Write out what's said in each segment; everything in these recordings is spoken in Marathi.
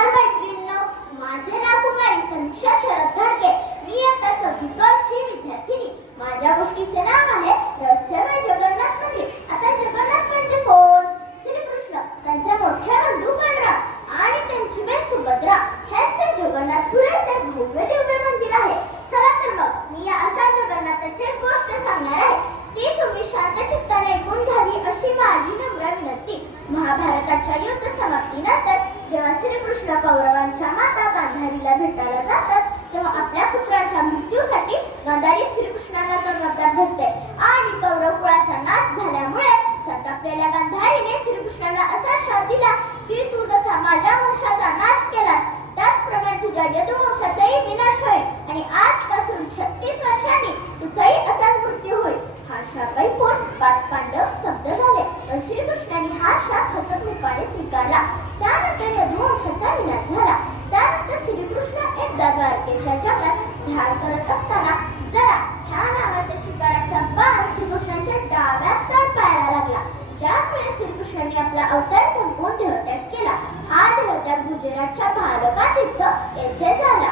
नमस्कार मैत्रिणींनो, माझे नाव कुमारी समीक्षा शरद धाडके. मी इयत्ता 4थी ची विद्यार्थिनी. माझ्या गोष्टीचे नाव आहे रहस्यमय जगन्नाथ मंदिर. आता जगन्नाथ म्हणजे कोण? श्रीकृष्ण, त्यांचे मोठे बंधू बलराम आणि त्यांची बहीण सुभद्रा ह्यांचे जगन्नाथपुरी येथे भव्य दिव्य मंदिर आहे. चला तर मग मी या अशा जगन्नाथाची एक गोष्ट सांगणार आहे. ती तुम्ही शांत चित्ताने ऐकून घ्यावी अशी माझी नम्र विनंती. महाभारताच्या युद्ध समाप्तीनंतर जेव्हा श्रीकृष्ण कौरवांच्या माता गांधारीला भेटायला जातात तेव्हा आपल्या पुत्राच्या मृत्यूसाठी गांधारी श्रीकृष्णाला जबाबदार धरते आणि कौरव कुळाचा नाश झाल्यामुळे संतापलेल्या गांधारीने श्रीकृष्णाला असा शाप दिला की तू जसा माझ्या वंशाचा नाश केलास त्याचप्रमाणे तुझ्या यदुवंशाचाही विनाश होईल आणि आजपासून 36 वर्षांनी तुझाही असाच मृत्यू होईल. हा शाप ऐकून 5 पांडव स्तब्ध झाले पण श्रीकृष्णाने हा शाप हसतमुखाने स्वीकारला. त्यानंतर यदुवंशाचा विनाश झाला. त्यानंतर श्रीकृष्ण एकदा द्वारकेच्या जंगलात ध्यान करत असताना जरा ह्या नावाच्या शिकाराचा बाण श्रीकृष्णाच्या डाव्या तळपायाला लागला. ज्यामुळे श्रीकृष्णाने आपला अवतार संपवून देहत्याग केला. हा देहत्याग गुजरातच्या भालका तीर्थ येथे झाला.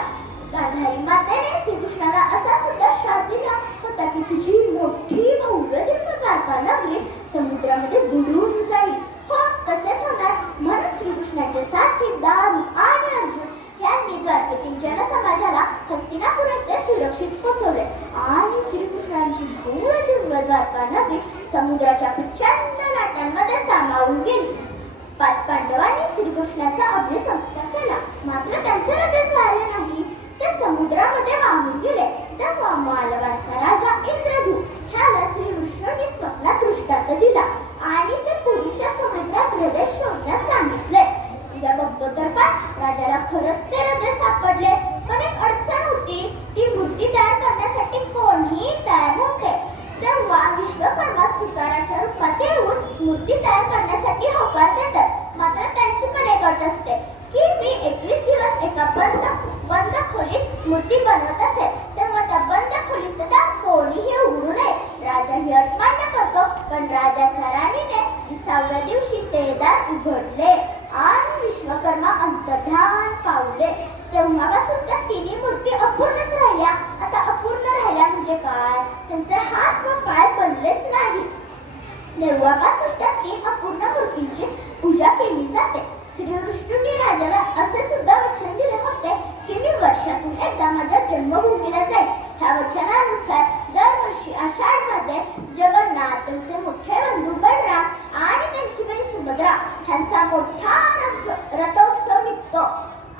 गांधारी मातेने श्रीकृष्णाला असा सुद्धा शाप दिला होता की तुझी मोठी भव्य दिव्य द्वारका नगरी समुद्रामध्ये बुडून जाईल. हो, तसेच होणार. म्हणून श्रीकृष्णाचे साथी दारू आणि अर्जुन यांनी द्वारकेतील जनसमाजाला हस्तिनापुर येथे सुरक्षित पोहोचवले आणि श्रीकृष्णांची भव्य दिव्य द्वारका नगरी समुद्राच्या प्रचंड लाटांमध्ये सामावून गेली. 5 पांडवांनी श्रीकृष्णाचा अग्निसंस्कार केला. मात्र त्यांचे हृदय झाले नाही. ते समुद्रामध्ये वाहून गेले. तेव्हा मालवांचा राजा इंद्रदूत ह्याला श्रीकृष्णाने स्वप्नात दृष्टांत दिला आणि ते पुरीच्या समुद्रात हृदय शोधण्यास सांगितले. उद्या बघतो तर काय, राजाला खरंच ते हृदय सापडले. पण एक अडचण होती. ती मूर्ती तयार करण्यासाठी कोणीही तयार नव्हते. तेव्हा विश्वकर्मा सुताराच्या रूपात येऊन मूर्ती तयार करण्यासाठी होकार देतात. मात्र त्यांची पण एक अट असते की मी 21 दिवस एका बंद खोलीत मूर्ती बनवत असेल. तेव्हा त्या बंद खोलीचे दार कोणीही उघडू नये. राजा ही अट मान्य करतो पण राजाच्या राणीने 20व्या दिवशी ते दार उघडले आणि विश्वकर्मा अंतर्धान पावले. तेव्हापासून त्या तिन्ही मूर्ती अपूर्णच राहिल्या. आता अपूर्ण राहिल्या म्हणजे काय? त्यांचे हात व पाय बनलेच नाही. तेव्हापासून त्या 3 अपूर्ण मूर्तींची पूजा केली जाते. श्रीकृष्णाने राजाला असे सुद्धा वचन दिले होते की मी वर्षातून एकदा माझ्या जन्मभूमीला जाईल. ह्या वचनानुसार दरवर्षी आषाढमध्ये जगन्नाथ, त्यांचे मोठे बंधू बलराम आणि त्यांची बहीण सुभद्रा ह्यांचा मोठा रथोत्सव निघतो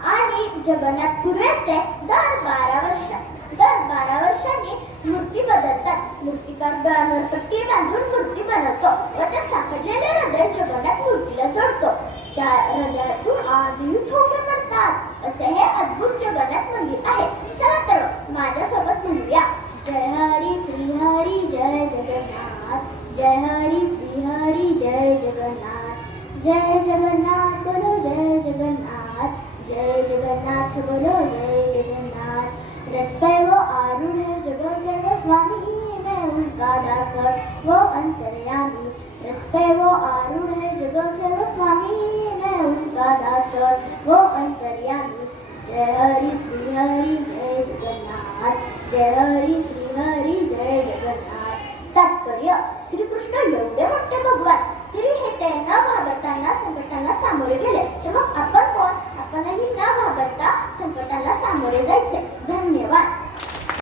आणि जगन्नाथपुरी येथे दर 12 वर्षांनी मूर्ती बदलतात. मूर्तिकार डोळ्यावर पट्टी बांधून मूर्ती बनवतो व ते सापडलेले हृदय जगन्नाथ मूर्तीला जोडतो. त्या हृदयातून आजही ठोके पडतात. असे हे अद्भुत जगन्नाथ मंदिर आहे. चला तर माझ्यासोबत म्हणूया, जय हरी श्री हरी जय जगन्नाथ, जय हरी श्री हरी जय जगन्नाथ, जय जगन्नाथ बोलो जय जगन्नाथ, जय जगन्नाथ बोलो जय जगन्नाथ. रथ पे वो आरूढ़ है जगत के स्वामी, मैं उनका दास वो अंतर्यामी. रथ पे वो आरूढ़ है जगत के स्वामी, मैं उनका दास वो अंतर्यामी. जय हरी श्री हरी जय जगन्नाथ, जय हरी श्री हरी जय जगन्नाथ. तात्पर्य, श्रीकृष्ण एवढे मोठे भगवान तरी हे ते न घाबरताना संकटांना सामोरे गेले. तेव्हा आपण कोण? आपणही न घाबरता संकटांना सामोरे जायचे.